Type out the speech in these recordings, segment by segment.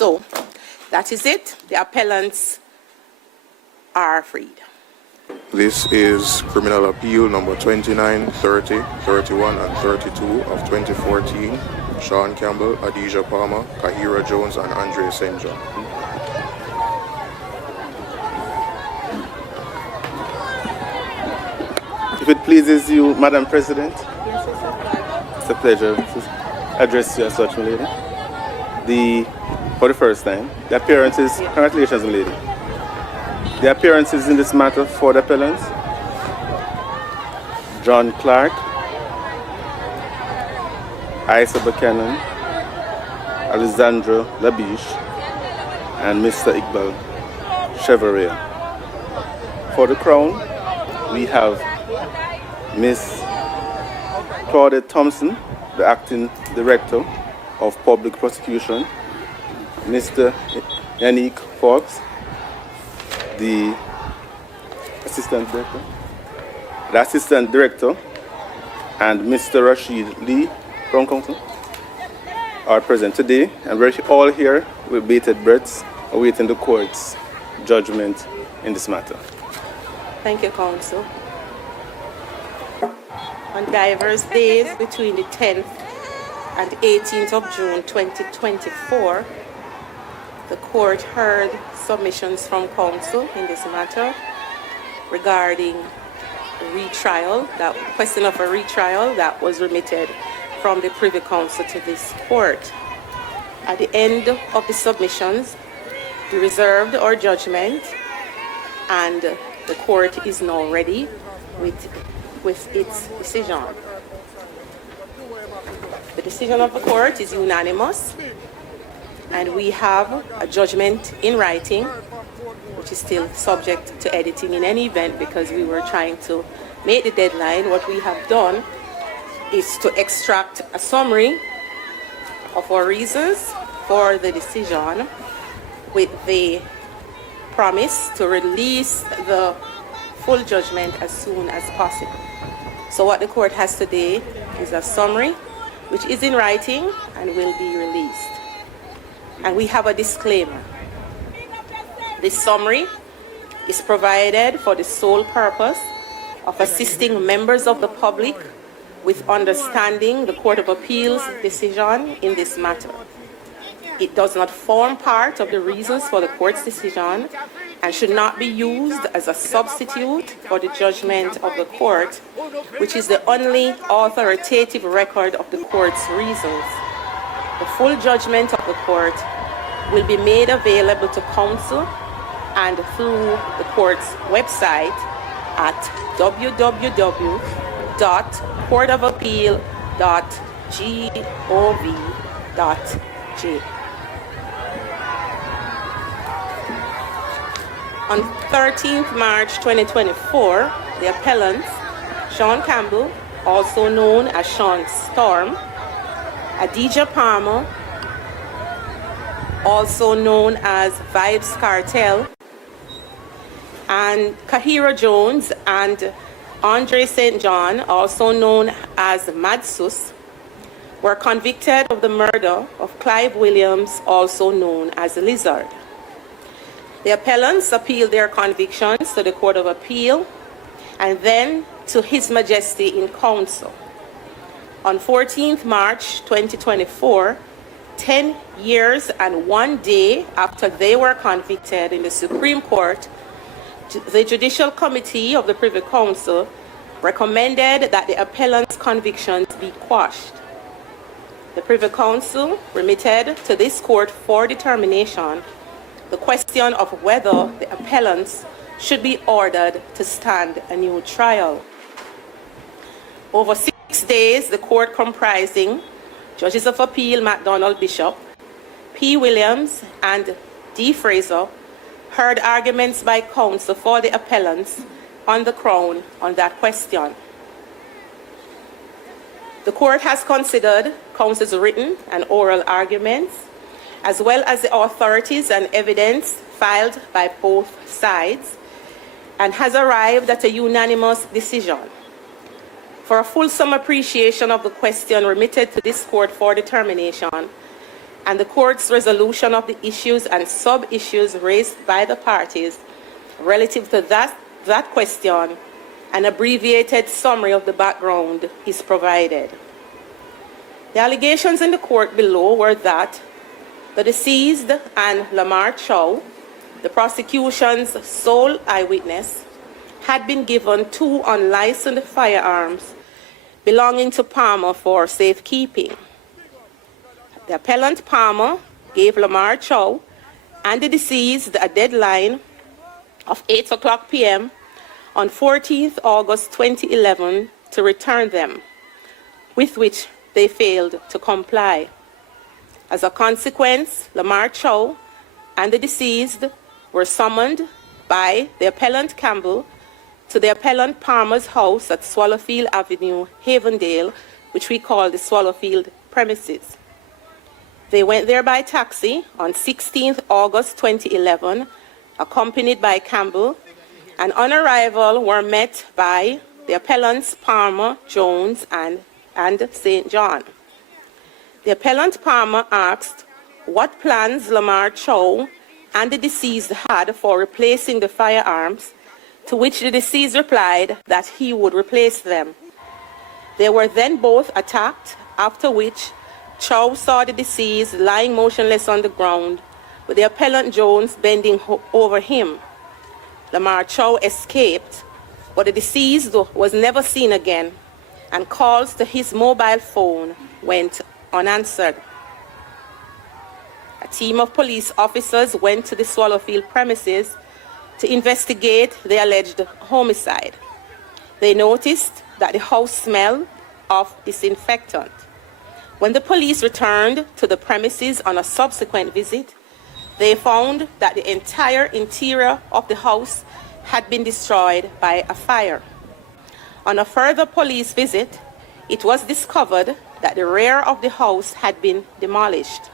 So that is it. The appellants are freed. This is Criminal Appeal number 29, 30, 31, and 32 of 2014. Sean Campbell, Adija Palmer, Kahira Jones, and Andre St. John. If it pleases you, Madam President, it's a pleasure to address you as such, my lady. For the first time, the appearances, congratulations, my lady. The appearances in this matter for the appellants: John Clark, Isa Buchanan, Alessandro Labiche, and Mr. Iqbal Chevalier. For the Crown, we have Miss Claudette Thompson, the Acting Director of Public Prosecution, Mr. Yannick Forbes, the Assistant Director, and Mr. Rashid Lee from Council are present today, and we're all here with bated breaths, awaiting the court's judgment in this matter. Thank you, Counsel. On diverse days between the 10th and 18th of June 2024, the court heard submissions from counsel in this matter regarding a retrial, that question of a retrial that was remitted from the Privy Council to this court. At the end of the submissions, we reserved our judgment, and the court is now ready with its decision. The decision of the court is unanimous, and we have a judgment in writing, which is still subject to editing in any event because we were trying to make the deadline. What we have done is to extract a summary of our reasons for the decision with the promise to release the full judgment as soon as possible. So what the court has today is a summary which is in writing and will be released. And we have a disclaimer. This summary is provided for the sole purpose of assisting members of the public with understanding the Court of Appeal's decision in this matter. It does not form part of the reasons for the court's decision and should not be used as a substitute for the judgment of the court, which is the only authoritative record of the court's reasons. The full judgment of the court will be made available to counsel and through the court's website at www.courtofappeal.gov.j. On 13th March 2024, the appellants, Sean Campbell, also known as Sean Storm, Adija Palmer, also known as VYBZ Cartel, and Kahira Jones and Andre St. John, also known as Madsus, were convicted of the murder of Clive Williams, also known as Lizard. The appellants appealed their convictions to the Court of Appeal and then to His Majesty in Council. On 14th March 2024, 10 years and 1 day after they were convicted in the Supreme Court, the Judicial Committee of the Privy Council recommended that the appellant's convictions be quashed. The Privy Council remitted to this court for determination the question of whether the appellants should be ordered to stand a new trial. Over 6 days, the court, comprising Judges of Appeal MacDonald Bishop, P. Williams, and D. Fraser, heard arguments by counsel for the appellants on the Crown on that question. The court has considered counsel's written and oral arguments, as well as the authorities and evidence filed by both sides, and has arrived at a unanimous decision. For a fulsome appreciation of the question remitted to this court for determination, and the court's resolution of the issues and sub-issues raised by the parties relative to that question. An abbreviated summary of the background is provided. The allegations in the court below were that the deceased and Lamar Chow, the prosecution's sole eyewitness, had been given 2 unlicensed firearms belonging to Palmer for safekeeping. The appellant Palmer gave Lamar Chow and the deceased a deadline of 8:00 p.m. on 14th August 2011 to return them, with which they failed to comply. As a consequence, Lamar Chow and the deceased were summoned by the appellant Campbell to the appellant Palmer's house at Swallowfield Avenue, Havendale, which we call the Swallowfield premises. They went there by taxi on 16th August 2011, accompanied by Campbell, and on arrival were met by the appellants Palmer, Jones, and St. John. The appellant Palmer asked what plans Lamar Chow and the deceased had for replacing the firearms, to which the deceased replied that he would replace them. They were then both attacked, after which Chow saw the deceased lying motionless on the ground, with the appellant Jones bending over him. Lamar Chow escaped, but the deceased was never seen again, and calls to his mobile phone went unanswered. A team of police officers went to the Swallowfield premises to investigate the alleged homicide. They noticed that the house smelled of disinfectant. When the police returned to the premises on a subsequent visit, they found that the entire interior of the house had been destroyed by a fire. On a further police visit, it was discovered that the rear of the house had been demolished.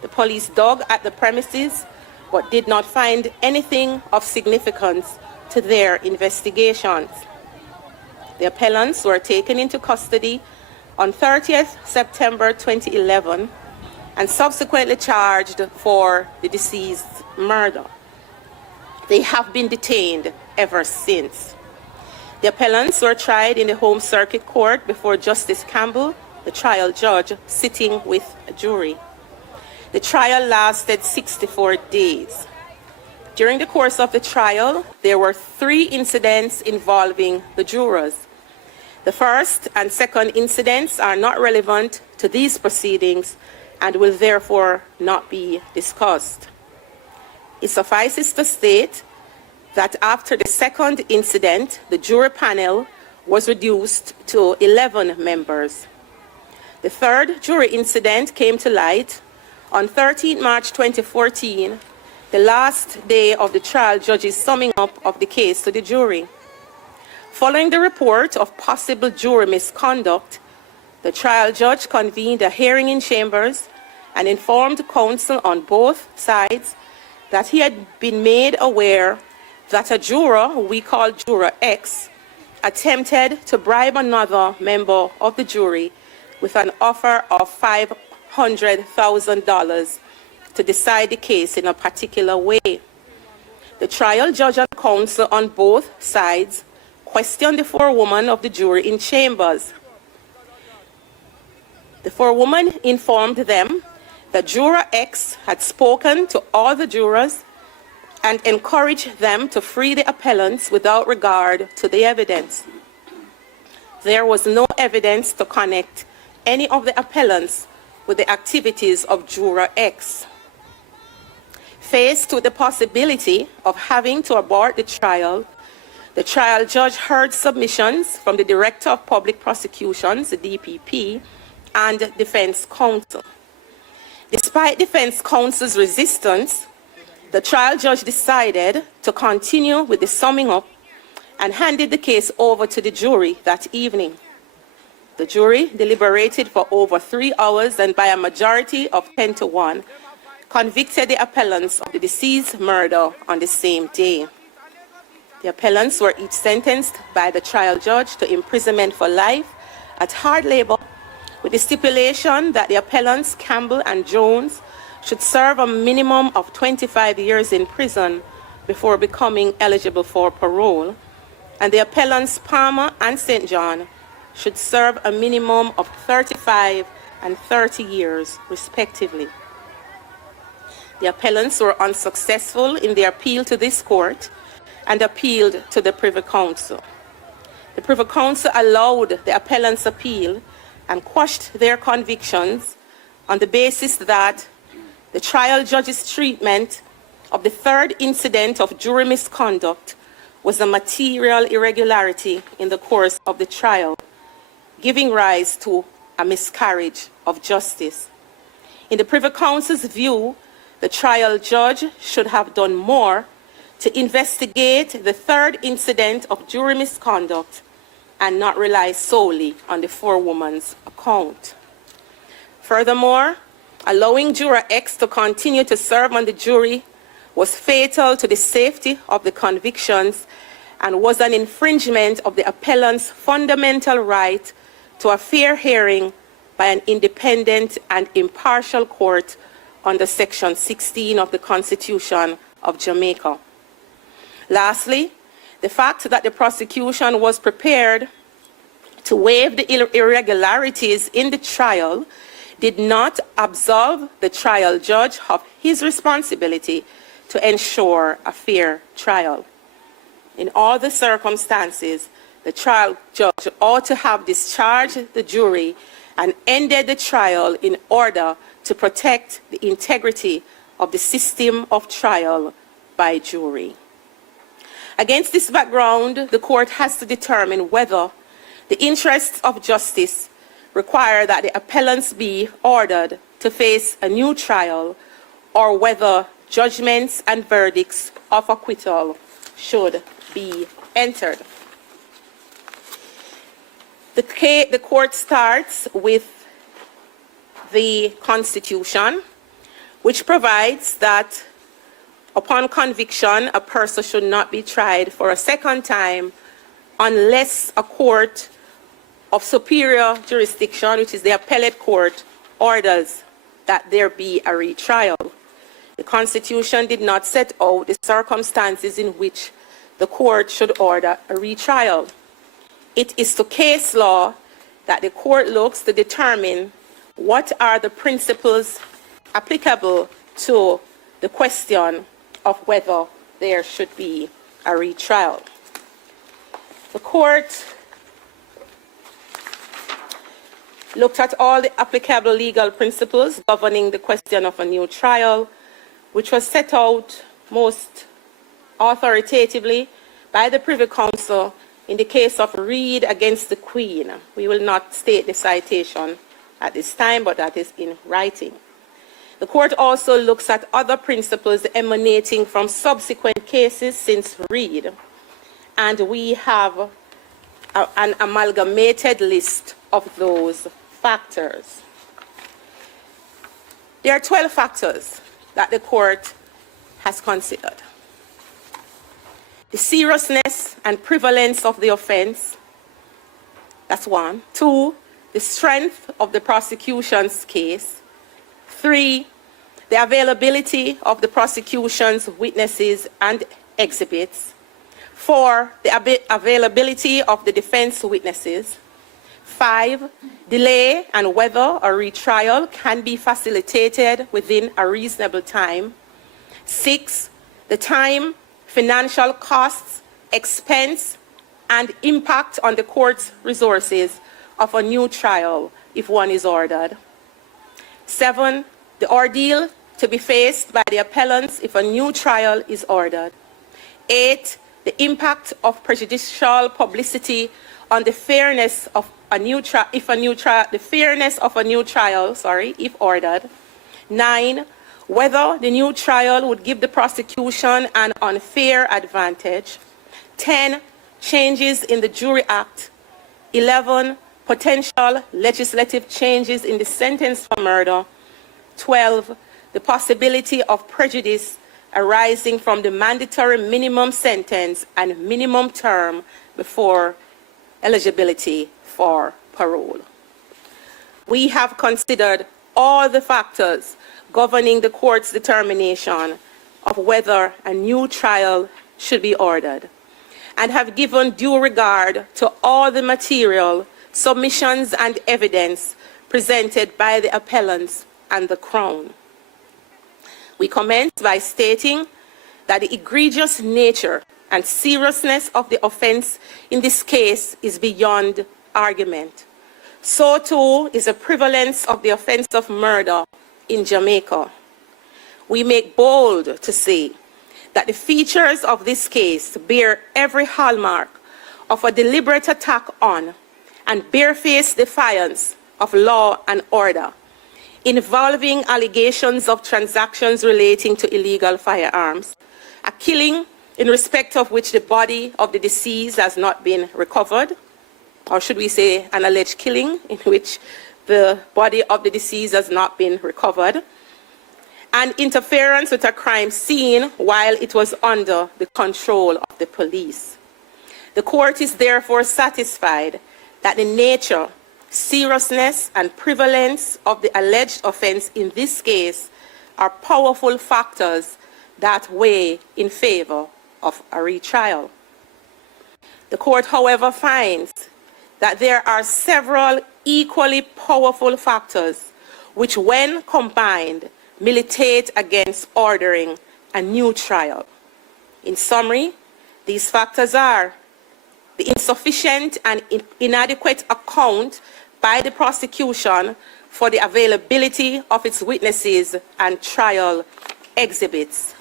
The police dug at the premises but did not find anything of significance to their investigations. The appellants were taken into custody on 30th September 2011 and subsequently charged for the deceased's murder. They have been detained ever since. The appellants were tried in the Home Circuit Court before Justice Campbell, the trial judge, sitting with a jury. The trial lasted 64 days. During the course of the trial, there were 3 incidents involving the jurors. The first and second incidents are not relevant to these proceedings and will therefore not be discussed. It suffices to state that after the second incident, the jury panel was reduced to 11 members. The third jury incident came to light on 13 March 2014, the last day of the trial judge's summing up of the case to the jury. Following the report of possible jury misconduct, the trial judge convened a hearing in chambers and informed counsel on both sides that he had been made aware that a juror, who we call Juror X, attempted to bribe another member of the jury with an offer of $500,000 to decide the case in a particular way. The trial judge and counsel on both sides questioned the forewoman of the jury in chambers. The forewoman informed them that Juror X had spoken to all the jurors and encouraged them to free the appellants without regard to the evidence. There was no evidence to connect any of the appellants with the activities of Juror X. Faced with the possibility of having to abort the trial judge heard submissions from the Director of Public Prosecutions, the DPP, and Defense Counsel. Despite Defense Counsel's resistance, the trial judge decided to continue with the summing up and handed the case over to the jury that evening. The jury deliberated for over 3 hours and by a majority of 10-1, convicted the appellants of the deceased's murder on the same day. The appellants were each sentenced by the trial judge to imprisonment for life at hard labor with the stipulation that the appellants Campbell and Jones should serve a minimum of 25 years in prison before becoming eligible for parole, and the appellants Palmer and St. John should serve a minimum of 35 and 30 years, respectively. The appellants were unsuccessful in their appeal to this court and appealed to the Privy Council. The Privy Council allowed the appellants' appeal and quashed their convictions on the basis that the trial judge's treatment of the third incident of jury misconduct was a material irregularity in the course of the trial, giving rise to a miscarriage of justice. In the Privy Council's view, the trial judge should have done more to investigate the third incident of jury misconduct and not rely solely on the forewoman's account. Furthermore, allowing Juror X to continue to serve on the jury was fatal to the safety of the convictions and was an infringement of the appellant's fundamental right to a fair hearing by an independent and impartial court under Section 16 of the Constitution of Jamaica. Lastly, the fact that the prosecution was prepared to waive the irregularities in the trial did not absolve the trial judge of his responsibility to ensure a fair trial. In all the circumstances, the trial judge ought to have discharged the jury and ended the trial in order to protect the integrity of the system of trial by jury. Against this background, the court has to determine whether the interests of justice require that the appellants be ordered to face a new trial or whether judgments and verdicts of acquittal should be entered. The court starts with the Constitution, which provides that upon conviction, a person should not be tried for a second time unless a court of superior jurisdiction, which is the appellate court, orders that there be a retrial. The Constitution did not set out the circumstances in which the court should order a retrial. It is to case law that the court looks to determine what are the principles applicable to the question of whether there should be a retrial. The court looked at all the applicable legal principles governing the question of a new trial, which was set out most authoritatively by the Privy Council in the case of Reed against the Queen. We will not state the citation at this time, but that is in writing. The court also looks at other principles emanating from subsequent cases since Reed, and we have an amalgamated list of those factors. There are 12 factors that the court has considered. The seriousness and prevalence of the offense, that's one. 2, the strength of the prosecution's case. 3, the availability of the prosecution's witnesses and exhibits. 4, the availability of the defense witnesses. 5, delay and whether a retrial can be facilitated within a reasonable time. 6, the time, financial costs, expense, and impact on the court's resources of a new trial if one is ordered. 7, the ordeal to be faced by the appellants if a new trial is ordered. 8, the impact of prejudicial publicity on the fairness of a new trial, if ordered. 9, whether the new trial would give the prosecution an unfair advantage. 10, changes in the Jury Act. 11, potential legislative changes in the sentence for murder. 12, the possibility of prejudice arising from the mandatory minimum sentence and minimum term before eligibility for parole. we have considered all the factors governing the court's determination of whether a new trial should be ordered, and have given due regard to all the material, submissions and evidence presented by the appellants and the Crown. We commence by stating that the egregious nature and seriousness of the offense in this case is beyond argument. So too is the prevalence of the offense of murder in Jamaica. We make bold to say that the features of this case bear every hallmark of a deliberate attack on and barefaced defiance of law and order, involving allegations of transactions relating to illegal firearms, a killing in respect of which the body of the deceased has not been recovered, or should we say an alleged killing in which the body of the deceased has not been recovered, and interference with a crime scene while it was under the control of the police. The court is therefore satisfied that the nature, seriousness, and prevalence of the alleged offense in this case are powerful factors that weigh in favor of a retrial. The court, however, finds that there are several equally powerful factors which, when combined, militate against ordering a new trial. In summary, these factors are the insufficient and inadequate account by the prosecution for the availability of its witnesses and trial exhibits.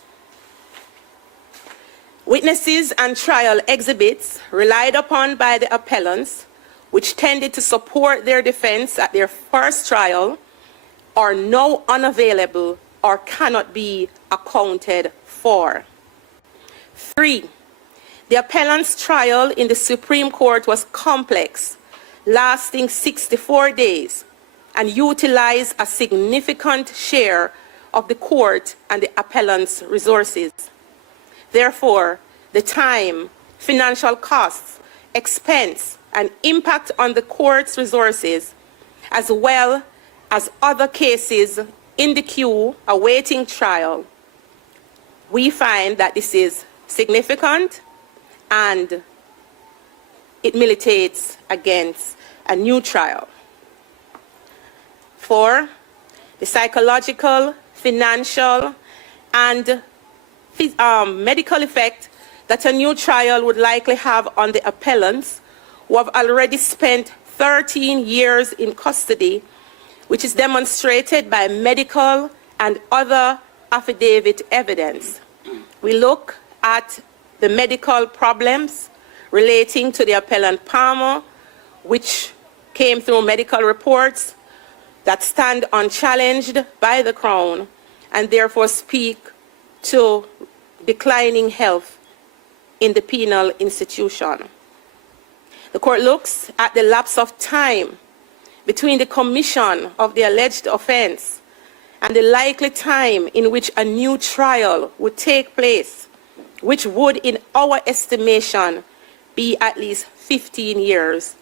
Witnesses and trial exhibits relied upon by the appellants, which tended to support their defense at their first trial, are now unavailable or cannot be accounted for. 3. The appellant's trial in the Supreme Court was complex, lasting 64 days, and utilized a significant share of the court and the appellant's resources. Therefore, the time, financial costs, expense, and impact on the court's resources, as well as other cases in the queue awaiting trial, we find that this is significant and it militates against a new trial. 4, the psychological, financial, and medical effect that a new trial would likely have on the appellants who have already spent 13 years in custody, which is demonstrated by medical and other affidavit evidence. We look at the medical problems relating to the appellant Palmer, which came through medical reports that stand unchallenged by the Crown and therefore speak to declining health in the penal institution. The court looks at the lapse of time between the commission of the alleged offense and the likely time in which a new trial would take place, which would, in our estimation, be at least 15 years.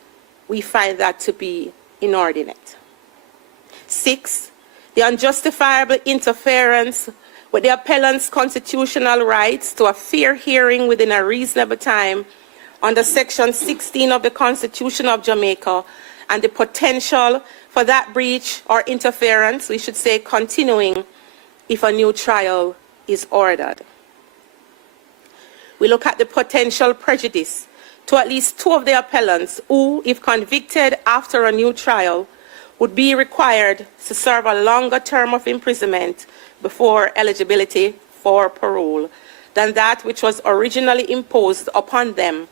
We find that to be inordinate. 6, the unjustifiable interference with the appellant's constitutional rights to a fair hearing within a reasonable time under Section 16 of the Constitution of Jamaica, and the potential for that breach or interference, we should say, continuing if a new trial is ordered. We look at the potential prejudice to at least 2 of the appellants who, if convicted after a new trial, would be required to serve a longer term of imprisonment before eligibility for parole than that which was originally imposed upon them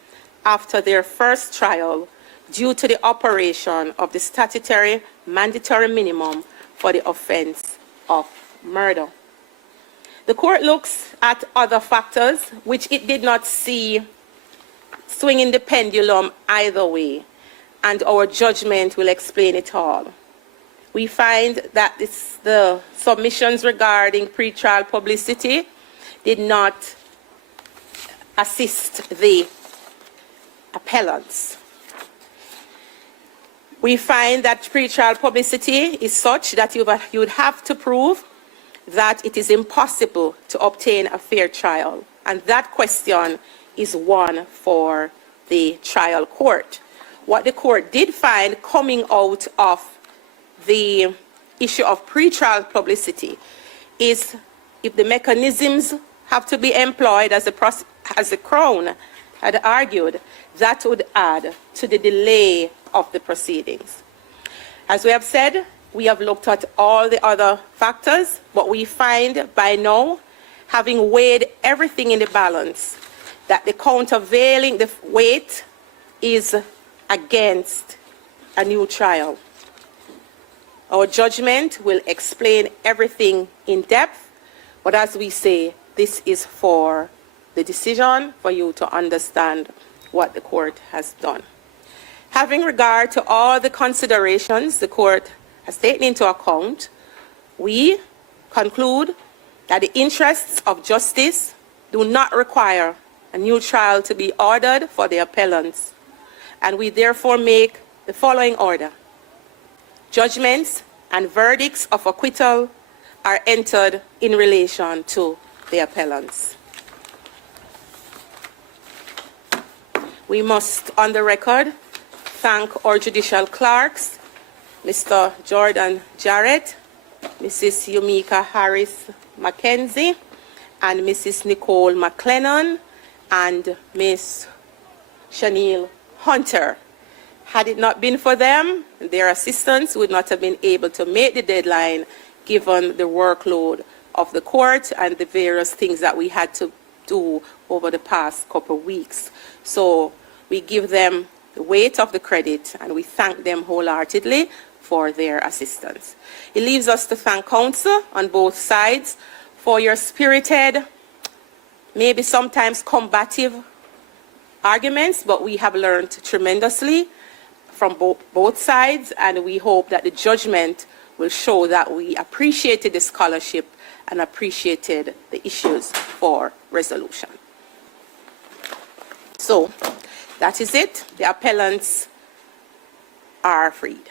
after their first trial, due to the operation of the statutory mandatory minimum for the offense of murder. The court looks at other factors which it did not see swinging the pendulum either way, and our judgment will explain it all. We find that the submissions regarding pretrial publicity did not assist the appellants. We find that pretrial publicity is such that you would have to prove that it is impossible to obtain a fair trial. And that question is one for the trial court. What the court did find coming out of the issue of pretrial publicity is if the mechanisms have to be employed as the Crown had argued, that would add to the delay of the proceedings. As we have said, we have looked at all the other factors, but we find by now, having weighed everything in the balance, that the countervailing, the weight is against a new trial. Our judgment will explain everything in depth, but as we say, this is for the decision, for you to understand what the court has done. Having regard to all the considerations the court has taken into account, we conclude that the interests of justice do not require a new trial to be ordered for the appellants, and we therefore make the following order. Judgments and verdicts of acquittal are entered in relation to the appellants. We must, on the record, thank our judicial clerks, Mr. Jordan Jarrett, Mrs. Yumika Harris Mackenzie, and Mrs. Nicole McLennan, and Miss Shaniel Hunter. Had it not been for them, their assistants would not have been able to make the deadline given the workload of the court and the various things that we had to do over the past couple of weeks. So we give them the weight of the credit and we thank them wholeheartedly for their assistance. It leaves us to thank counsel on both sides for your spirited, maybe sometimes combative arguments, but we have learned tremendously from both sides, and we hope that the judgment will show that we appreciated the scholarship and appreciated the issues for resolution. So that is it. The appellants are freed.